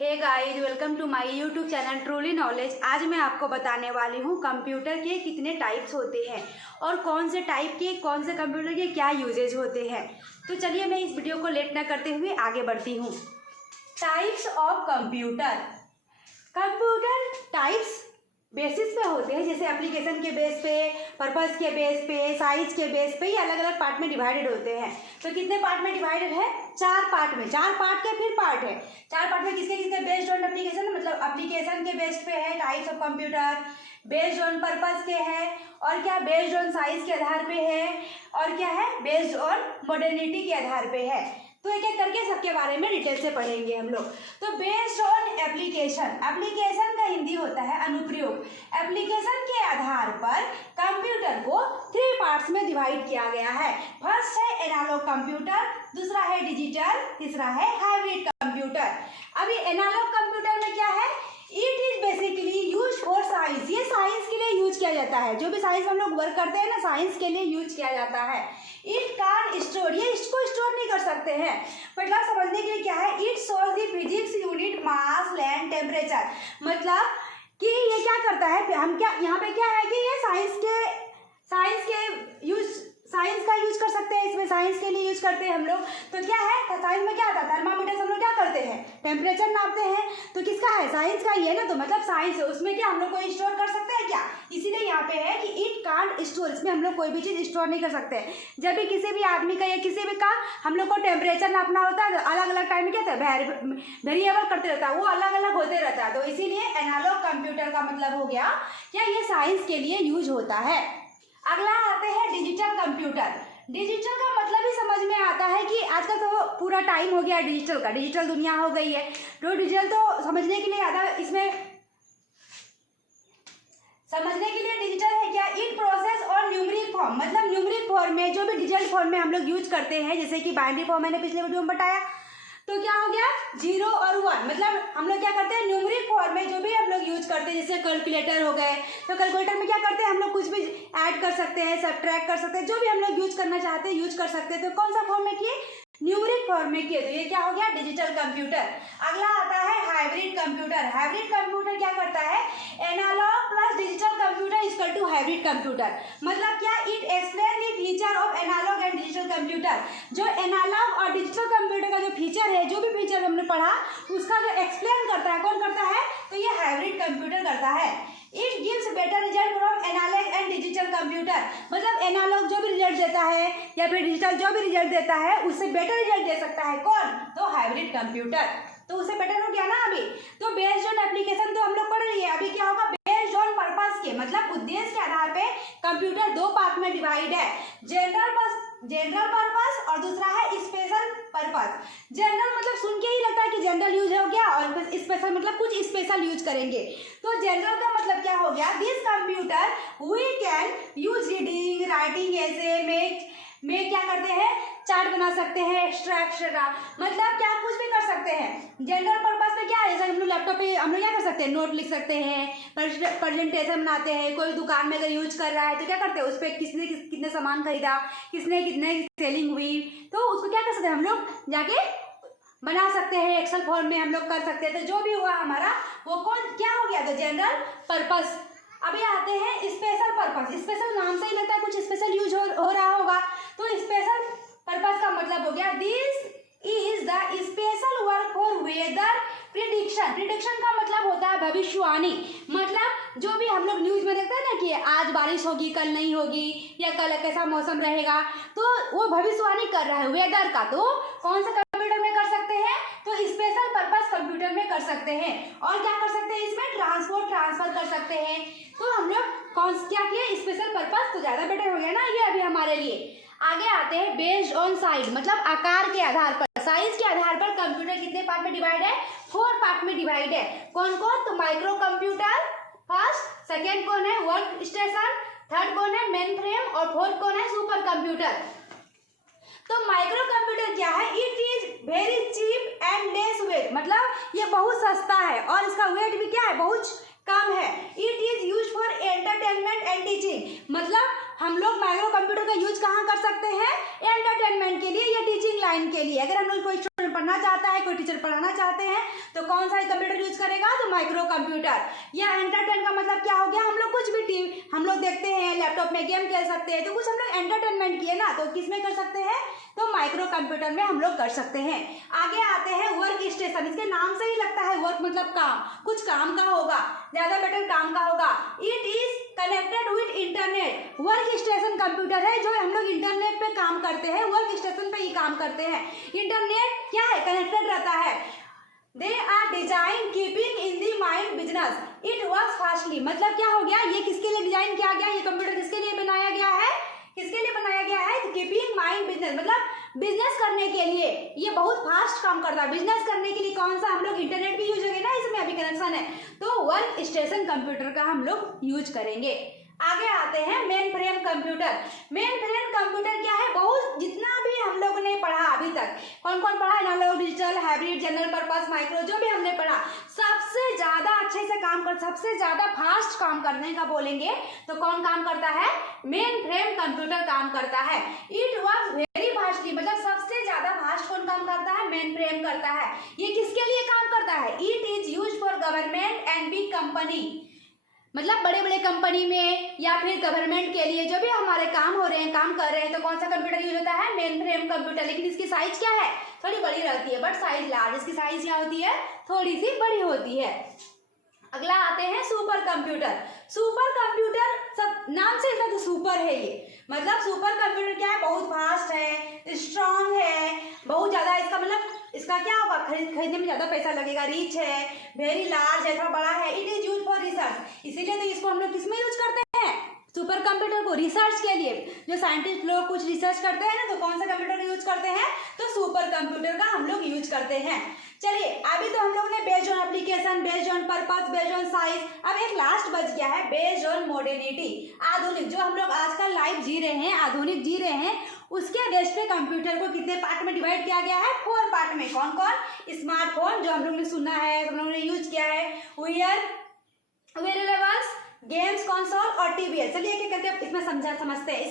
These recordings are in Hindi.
Hey guys, welcome to my YouTube channel truly knowledge. आज मैं आपको बताने वाली हूँ कंप्यूटर के कितने टाइप्स होते हैं और कौन से टाइप के कौन से कंप्यूटर के क्या यूजेज होते हैं। तो चलिए मैं इस वीडियो को लेट ना करते हुए आगे बढ़ती हूँ। Types of computer. Computer types basis पे होते हैं, जैसे एप्लीकेशन के बेस पे, पर्पस के बेस पे, साइज के बेस पे, ये अलग अलग पार्ट में डिवाइडेड होते हैं। तो कितने पार्ट में डिवाइडेड है? 4 पार्ट में। 4 पार्ट के फिर पार्ट है। 4 पार्ट में किसके किसके? बेस्ड ऑन एप्लीकेशन, मतलब एप्लीकेशन के बेस पे है types of computer, based on purpose के है, और क्या बेस्ड ऑन साइज के आधार पे है, और क्या है बेस्ड ऑन मॉडर्निटी के आधार पे है। तो एक एक करके सबके बारे में डिटेल से पढ़ेंगे हम लोग। तो बेस्ड ऑन एप्लीकेशन, एप्लीकेशन का हिंदी होता है अनुप्रयोग। एप्लीकेशन के आधार पर कंप्यूटर को 3 पार्ट्स में डिवाइड किया गया है। फर्स्ट है एनालॉग कंप्यूटर, दूसरा है डिजिटल, तीसरा है हाइब्रिड कंप्यूटर। अभी एनालॉग कंप्यूटर में क्या है? It is basically use for science. ये साइंस के लिए यूज किया जाता है। जो भी साइंस हम लोग वर्क करते हैं ना, साइंस के लिए यूज किया जाता है। इट कैन स्टोर, ये इसको स्टोर नहीं कर सकते हैं। मतलब समझने के लिए क्या है? It shows the physics unit mass land temperature. मतलब कि ये क्या करता है, हम क्या यहाँ पे क्या है कि ये साइंस का यूज कर सकते हैं। इसमें साइंस के लिए यूज करते हैं हम लोग। तो क्या है साइंस में? क्या आता है? थर्मामीटर हम लोग क्या करते हैं? टेम्परेचर नापते हैं। तो किसका है? साइंस का ही है ना। तो मतलब साइंस है, उसमें क्या हम लोग कोई स्टोर कर सकते हैं क्या? इसीलिए यहाँ पे है कि इट कांट स्टोर, इसमें हम लोग कोई भी चीज स्टोर नहीं कर सकते। जब भी किसी भी आदमी का या किसी भी का हम लोग को टेम्परेचर नापना होता है, अलग अलग टाइम में क्या होता है? वेरिएबल करते रहता है, वो अलग अलग होते रहता है। तो इसीलिए एनालॉग कंप्यूटर का मतलब हो गया क्या ये साइंस के लिए यूज होता है। अगला आते हैं डिजिटल कंप्यूटर। डिजिटल का मतलब ही समझ में आता है कि आज का तो पूरा टाइम हो गया डिजिटल का, डिजिटल दुनिया हो गई है। तो डिजिटल तो समझने के लिए आता है, इसमें समझने के लिए डिजिटल है क्या? इट प्रोसेस और न्यूमेरिक फॉर्म, मतलब न्यूमेरिक फॉर्म में जो भी डिजिटल फॉर्म में हम लोग यूज करते हैं, जैसे कि बाइनरी फॉर्म मैंने पिछले वीडियो में बताया। तो क्या हो गया? 0 और 1, मतलब हम लोग क्या करते हैं न्यूमेरिक फॉर्म में जो भी हम लोग यूज करते हैं, जैसे कैलकुलेटर हो गए। तो कैलकुलेटर में क्या करते हैं हम लोग? कुछ भी ऐड कर सकते हैं, सब्ट्रैक्ट कर सकते हैं, जो भी हम लोग यूज करना चाहते हैं यूज कर सकते हैं। तो कौन सा फॉर्म में किए? न्यूमेरिक फॉर्म में किए। तो ये क्या हो गया? Digital computer. अगला आता है हाइब्रिड कंप्यूटर। हाइब्रिड कंप्यूटर क्या करता है? Analogue plus digital computer equal to hybrid computer. मतलब क्या? It explain the feature of analogue and digital computer. जो एनालॉग और डिजिटल कंप्यूटर का जो फीचर है, जो भी फीचर हमने पढ़ा, उसका जो एक्सप्लेन करता है, कौन करता है? तो ये हाइब्रिड कंप्यूटर करता है। It gives better result from analog and digital computer. मतलब एनालॉग जो भी रिजल्ट देता है या फिर डिजिटल जो भी रिजल्ट देता है, उससे बेटर रिजल्ट दे सकता है कौन? तो हाइब्रिड कंप्यूटर। तो उससे बेटर हो गया ना अभी। तो बेस्ड ऑन एप्लीकेशन तो हम लोग पढ़ रही है। अभी क्या होगा? बेस्ड ऑन पर्पस के, मतलब उद्देश्य के आधार पे कंप्यूटर 2 पार्ट में डिवाइड है। जनरल पर्पस और दूसरा है स्पेशल पर्पस। जनरल मतलब सुन के ही लगता है कि जनरल यूज हो गया, और स्पेशल मतलब कुछ स्पेशल यूज करेंगे। तो जनरल का मतलब क्या हो गया? This computer we can use reading, writing, ऐसे में क्या करते हैं? चार्ट बना सकते हैं, एक्स्ट्रा, मतलब क्या कुछ भी कर सकते हैं। जनरल पर्पस में क्या है? जैसे हम लोग लैपटॉप पे हम लोग क्या कर सकते हैं? नोट लिख सकते हैं, प्रेजेंटेशन बनाते हैं। कोई दुकान में अगर यूज कर रहा है तो क्या करते हैं? उस पर किसने कितने सामान खरीदा, किसने कितने सेलिंग हुई, तो उसको क्या कर सकते हैं हम लोग? जाके बना सकते हैं, एक्सेल फॉर्म में हम लोग कर सकते हैं। तो जो भी हुआ हमारा वो कौन क्या हो गया? तो जनरल पर्पस। अभी आते हैं स्पेशल पर्पस। स्पेशल नाम से ही लगता है कुछ स्पेशल यूज हो रहा होगा। तो स्पेशल पर्पस का मतलब हो गया this is the special work for weather prediction. Prediction का मतलब होता है भविष्यवाणी। मतलब जो भी हम लोग न्यूज में देखते हैं ना कि आज बारिश होगी, कल नहीं होगी, या कल कैसा मौसम रहेगा, तो वो भविष्यवाणी कर रहा है वेदर का। तो कौन सा कंप्यूटर में कर सकते हैं? तो स्पेशल पर्पस कंप्यूटर में कर सकते हैं। और क्या कर सकते हैं? इसमें ट्रांसफर कर सकते हैं। तो हम लोग कौन क्या किए? Special purpose. तो ज्यादा बेटर हो गया ना ये अभी हमारे लिए। आगे आते हैं बेस्ड ऑन साइज, मतलब आकार के आधार पर, साइज के आधार पर कंप्यूटर कितने पार्ट में डिवाइड है? 4 पार्ट में डिवाइड है। कौन कौन? तो माइक्रो कंप्यूटर फर्स्ट, सेकेंड कौन है? वर्क स्टेशन, थर्ड कौन है? मेन फ्रेम, और फोर्थ कौन है? Super computer. तो माइक्रो कंप्यूटर क्या है? It is very cheap and less weight, मतलब ये बहुत सस्ता है और इसका वेट भी क्या है? बहुत कम है। It is use for entertainment and teaching, मतलब हम लोग माइक्रो कंप्यूटर का यूज कहाँ कर सकते हैं? एंटरटेनमेंट के लिए या टीचिंग लाइन के लिए। अगर हम लोग कोई स्टूडेंट पढ़ना चाहता है, कोई टीचर पढ़ाना चाहते हैं तो कौन सा कंप्यूटर यूज करेगा, तो माइक्रो कंप्यूटर। या एंटरटेन का मतलब क्या हो गया, हम लोग कुछ भी टीवी हम लोग देखते हैं, लैपटॉप में गेम खेल सकते हैं, तो कुछ हम लोग एंटरटेनमेंट किए ना, तो किस में कर सकते हैं, तो माइक्रो कंप्यूटर में हम लोग कर सकते हैं। आगे आते हैं वर्क स्टेशन। इसके नाम से ही लगता है वर्क मतलब काम, कुछ काम का होगा, ज्यादा बेटर काम का होगा। It is connected with internet. Work station computer है जो हम लोग इंटरनेट पे काम करते हैं, वर्क स्टेशन पे ही काम करते हैं। इंटरनेट क्या है, कनेक्टेड रहता है। They are design keeping in the mind business, it work fastly. मतलब क्या हो गया, ये किसके लिए डिजाइन किया गया, ये कंप्यूटर किसके लिए बनाया गया है, किसके लिए बनाया गया है, कीपिंग माइंड बिजनेस, मतलब बिजनेस करने के लिए ये बहुत फास्ट काम करता है। बिजनेस करने के लिए कौन सा, हम लोग इंटरनेट भी यूज करेंगे ना, इसमें अभी कनेक्शन है, तो वर्क स्टेशन कंप्यूटर का हम लोग यूज करेंगे। आगे आते हैं main frame computer. Main frame computer क्या है, बहुत जितना भी हम लोग ने पढ़ा अभी तक, कौन कौन पढ़ा, analog, digital, hybrid, general purpose, micro, जो भी हमने पढ़ा, सबसे ज्यादा अच्छे से काम कर, सबसे ज्यादा फास्ट काम करने का बोलेंगे तो कौन काम करता है, मेन फ्रेम कंप्यूटर काम करता है। इट वर्क्स वेरी फास्टली, मतलब सबसे ज्यादा फास्ट कौन काम करता है, मेन फ्रेम करता है। ये किसके लिए काम करता है, it is used for government and big company, मतलब बड़े बड़े कंपनी में या फिर गवर्नमेंट के लिए जो भी हमारे काम हो रहे हैं, काम कर रहे हैं, तो कौन सा कंप्यूटर यूज होता है, मेन फ्रेम कंप्यूटर। लेकिन इसकी साइज क्या है, थोड़ी बड़ी रहती है, बट साइज लार्ज। इसकी साइज क्या होती है, थोड़ी सी बड़ी होती है। अगला आते हैं सुपर कंप्यूटर। सुपर कंप्यूटर सब नाम से इसका तो सुपर है, ये मतलब सुपर कंप्यूटर क्या है, बहुत फास्ट है, स्ट्रांग है, बहुत ज्यादा इसका मतलब इसका क्या होगा, खरीदने में ज्यादा पैसा लगेगा, रिच है, वेरी लार्ज है, थोड़ा बड़ा है। It is use for research, इसीलिए तो इसको हम लोग किसमें यूज करते हैं, सुपर कंप्यूटर को रिसर्च के लिए। जो साइंटिस्ट लोग कुछ रिसर्च करते हैं ना, तो कौन सा कंप्यूटर यूज करते हैं, तो सुपर कंप्यूटर का हम लोग यूज करते हैं। चलिए अभी तो हम लोग ने based on application, based on purpose, based on size, अब एक लास्ट बच गया है बेस्ड ऑन मॉडर्निटी, आधुनिक। जो हम लोग आजकल लाइफ जी रहे हैं, आधुनिक जी रहे हैं, उसके बेस पे कंप्यूटर को कितने पार्ट में डिवाइड किया गया है, 4 पार्ट में। कौन कौन, स्मार्टफोन जो हम लोग ने सुना है, हम लोगों ने यूज किया है, वेयरलेबल्स, गेम्स कंसोल और टीवी। चलिए एक एक करके इसमें समझते हैं।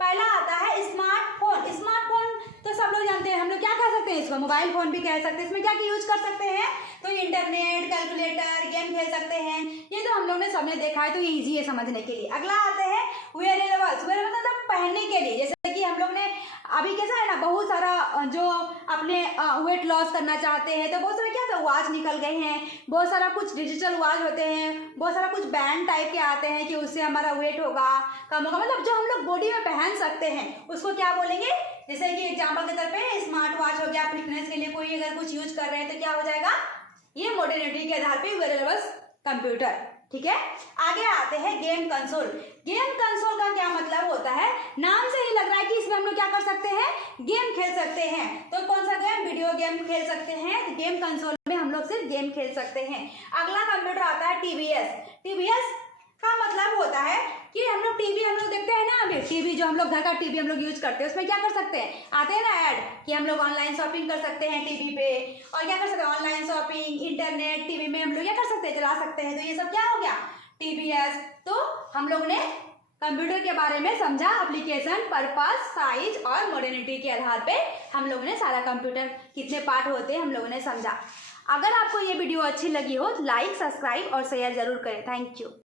पहला आता है स्मार्टफोन। स्मार्टफोन तो सब लोग जानते हैं, हम लोग क्या कह सकते हैं इसको, मोबाइल फोन भी कह सकते हैं। इसमें क्या यूज कर सकते हैं, तो इंटरनेट, कैलकुलेटर, गेम खेल सकते हैं। ये तो हम लोग ने सबने देखा है, तो ये इजी है समझने के लिए। अगला आते हैं वेयरेबल्स। वेयरेबल मतलब पहनने के लिए, जैसे कि हम लोग ने अभी कैसा है ना, बहुत सारा जो अपने वेट लॉस करना चाहते हैं, तो बहुत सारे क्या था, वॉच निकल गए हैं, बहुत सारा कुछ डिजिटल वॉच होते हैं, बहुत सारा कुछ बैंड टाइप के आते हैं कि उससे हमारा वेट होगा, कम होगा, मतलब जो हम लोग बॉडी में पहन सकते हैं उसको क्या बोलेंगे। जैसे कि एग्जाम्पल के तौर पे स्मार्ट वॉच हो गया, फिटनेस के लिए कोई अगर कुछ यूज कर रहे हैं तो क्या हो जाएगा, ये मॉडर्निटी के आधार पे वेयरेबल्स कंप्यूटर। ठीक है, आगे आते हैं गेम कंसोल। गेम कंसोल का क्या मतलब होता है, नाम से ही लग रहा है कि इसमें हम लोग क्या कर सकते हैं, गेम खेल सकते हैं। तो कौन सा गेम, वीडियो गेम खेल सकते हैं। गेम कंसोल में हम लोग सिर्फ गेम खेल सकते हैं। अगला कंप्यूटर आता है टीवीएस। टीवीएस का मतलब होता है कि हम लोग टीवी हम लोग देखते हैं ना, अभी टीवी जो हम लोग घर का टीवी हम लोग यूज करते हैं, उसमें क्या कर सकते हैं, आते हैं ना ऐड कि हम लोग ऑनलाइन शॉपिंग कर सकते हैं टीवी पे, और क्या कर सकते हैं, ऑनलाइन शॉपिंग, इंटरनेट, टीवी में हम लोग क्या कर सकते हैं, चला सकते हैं। तो ये सब क्या हो गया, टीवीएस। तो हम लोग ने कंप्यूटर के बारे में समझा, एप्लीकेशन, पर्पस, साइज और मॉडर्निटी के आधार पे हम लोगों ने सारा कंप्यूटर कितने पार्ट होते हैं हम लोगों ने समझा। अगर आपको ये वीडियो अच्छी लगी हो तो लाइक, सब्सक्राइब और शेयर जरूर करें। Thank you.